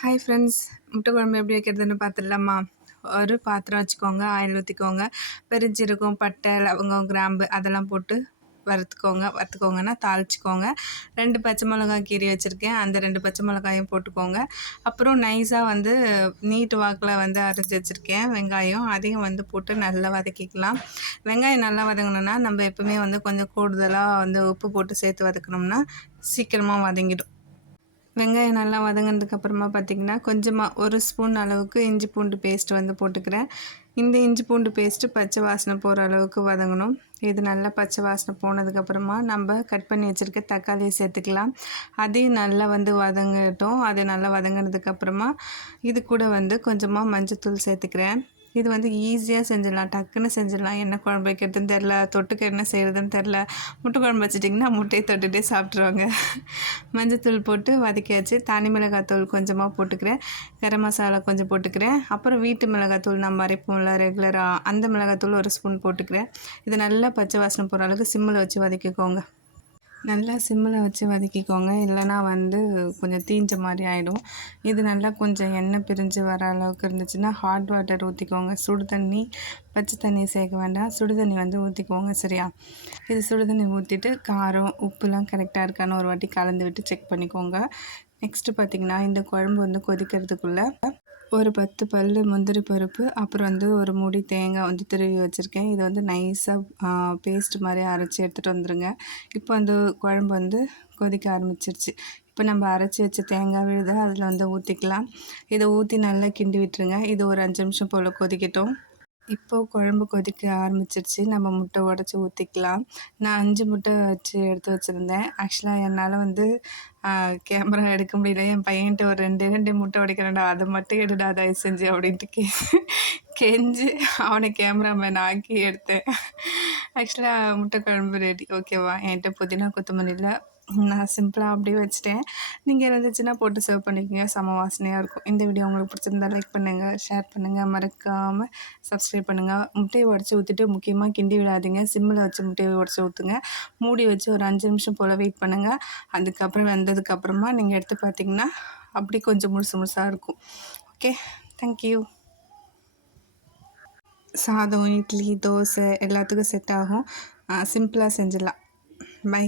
Hi friends, முட்டை குழம்பு எப்படி வைக்கிறதுன்னு பார்த்துடலாமா? ஒரு பாத்திரம் வச்சுக்கோங்க, ஆயில் ஊற்றிக்கோங்க, பெருஞ்சீரகம், பட்டை, லவங்கம், கிராம்பு அதெல்லாம் போட்டு வறுத்துக்கோங்கன்னா தாளிச்சிக்கோங்க. 2 பச்சை மிளகாய் கீறி வச்சுருக்கேன், அந்த 2 பச்சை மிளகாயும் போட்டுக்கோங்க. அப்புறம் நைஸாக நீட்டு வாக்கில் அரைச்சி வச்சுருக்கேன் வெங்காயம், அதையும் போட்டு நல்லா வதக்கிக்கலாம். வெங்காயம் நல்லா வதங்கணுன்னா நம்ம எப்பவுமே கொஞ்சம் கூடுதலாக உப்பு போட்டு சேர்த்து வதக்கணும்னா சீக்கிரமாக வதங்கிடும். வெங்காயம் நல்லா வதங்கினதுக்கப்புறமா பார்த்திங்கன்னா கொஞ்சமாக 1 ஸ்பூன் அளவுக்கு இஞ்சி பூண்டு பேஸ்ட் போட்டுக்கிறேன். இந்த இஞ்சி பூண்டு பேஸ்ட்டு பச்சை வாசனை போகிற அளவுக்கு வதங்கணும். இது நல்லா பச்சை வாசனை போனதுக்கப்புறமா நம்ம கட் பண்ணி வச்சுருக்க தக்காளியை சேர்த்துக்கலாம். அதையும் நல்லா வதங்கட்டும். அது நல்லா வதங்கினதுக்கப்புறமா இது கூட கொஞ்சமாக மஞ்சத்தூள் சேர்த்துக்கிறேன். இது ஈஸியாக செஞ்சிடலாம், டக்குன்னு செஞ்சிடலாம். என்ன குழம்பு வைக்கிறதுன்னு தெரில, தொட்டுக்க என்ன செய்கிறதுன்னு தெரில, முட்டை குழம்பு வச்சிட்டிங்கன்னா முட்டையை தொட்டுகிட்டே சாப்பிட்ருவாங்க. மஞ்சத்தூள் போட்டு வதக்கியாச்சு. தனி மிளகாத்தூள் கொஞ்சமாக போட்டுக்கிறேன், கரம் மசாலா கொஞ்சம் போட்டுக்கிறேன். அப்புறம் வீட்டு மிளகாத்தூள் நம்ம அரைப்போம்ல ரெகுலராக, அந்த மிளகாத்தூள் 1 ஸ்பூன் போட்டுக்கிறேன். இது நல்லா பச்சை வாசனை போகிற அளவுக்கு சிம்மில் வச்சு வதக்கிக்கோங்க. நல்லா சிம்மில் வச்சு வதக்கிக்கோங்க, இல்லைனா கொஞ்சம் தீஞ்ச மாதிரி ஆகிடும். இது நல்லா கொஞ்சம் எண்ணெய் பிரிஞ்சு வர அளவுக்கு இருந்துச்சுன்னா ஹாட் வாட்டர் ஊற்றிக்கோங்க. சுடு தண்ணி, பச்சை தண்ணி சேர்க்க வேண்டாம், சுடு தண்ணி ஊற்றிக்கோங்க. சரியா? இது சுடு தண்ணி ஊற்றிட்டு காரம் உப்புலாம் கரெக்டாக இருக்கான்னு ஒரு வாட்டி கலந்து விட்டு செக் பண்ணிக்கோங்க. நெக்ஸ்ட்டு பார்த்திங்கன்னா இந்த குழம்பு கொதிக்கிறதுக்குள்ளே ஒரு 10 பல் முந்திரி பருப்பு, அப்புறம் ஒரு மூடி தேங்காய் திருவி வச்சுருக்கேன். இது நைஸாக பேஸ்ட் மாதிரி அரைச்சி எடுத்துகிட்டு வந்துடுங்க. இப்போ குழம்பு கொதிக்க ஆரம்பிச்சிருச்சு. இப்போ நம்ம அரைச்சி வச்ச தேங்காய் விழுதை அதில் ஊற்றிக்கலாம். இதை ஊற்றி நல்லா கிண்டி விட்டுருங்க. இது ஒரு 5 நிமிஷம் போல் கொதிக்கட்டும். இப்போது குழம்பு கொதிக்க ஆரம்பிச்சிருச்சு. நம்ம முட்டை உடச்சி ஊற்றிக்கலாம். நான் 5 முட்டை வச்சு எடுத்து வச்சுருந்தேன். ஆக்சுவலாக என்னால் கேமரா எடுக்க முடியல. என் பையன்கிட்ட ஒரு 2 முட்டை உடைக்கிறேன்டா, அதை மட்டும் எடுடா தயவு செஞ்சு அப்படின்ட்டு கெஞ்சி அவனை கேமராமேன் ஆக்கி எடுத்தேன். ஆக்சுவலாக முட்டை குழம்பு ரெடி. ஓகேவா? என்கிட்ட புதினா கொத்தமல்லியில் நான் சிம்பிளாக அப்படியே வச்சுட்டேன். நீங்கள் இருந்துச்சுன்னா போட்டு சர்வ் பண்ணிக்கோங்க, செம வாசனையாக இருக்கும். இந்த வீடியோ உங்களுக்கு பிடிச்சிருந்தா லைக் பண்ணுங்கள், ஷேர் பண்ணுங்கள், மறக்காமல் சப்ஸ்கிரைப் பண்ணுங்கள். முட்டையை உடச்சி ஊற்றிட்டு முக்கியமாக கிண்டி விடாதீங்க. சிம்மில் வச்சு முட்டையை உடச்சி ஊற்றுங்க. மூடி வச்சு ஒரு 5 நிமிஷம் போல் வெயிட் பண்ணுங்கள். அதுக்கப்புறம் வெந்ததுக்கப்புறமா நீங்கள் எடுத்து பார்த்தீங்கன்னா அப்படி கொஞ்சம் முழுசாக இருக்கும். Okay, thank you. சாதம், இட்லி, தோசை எல்லாத்துக்கும் செட் ஆகும். சிம்பிளாக செஞ்சிடலாம். பை.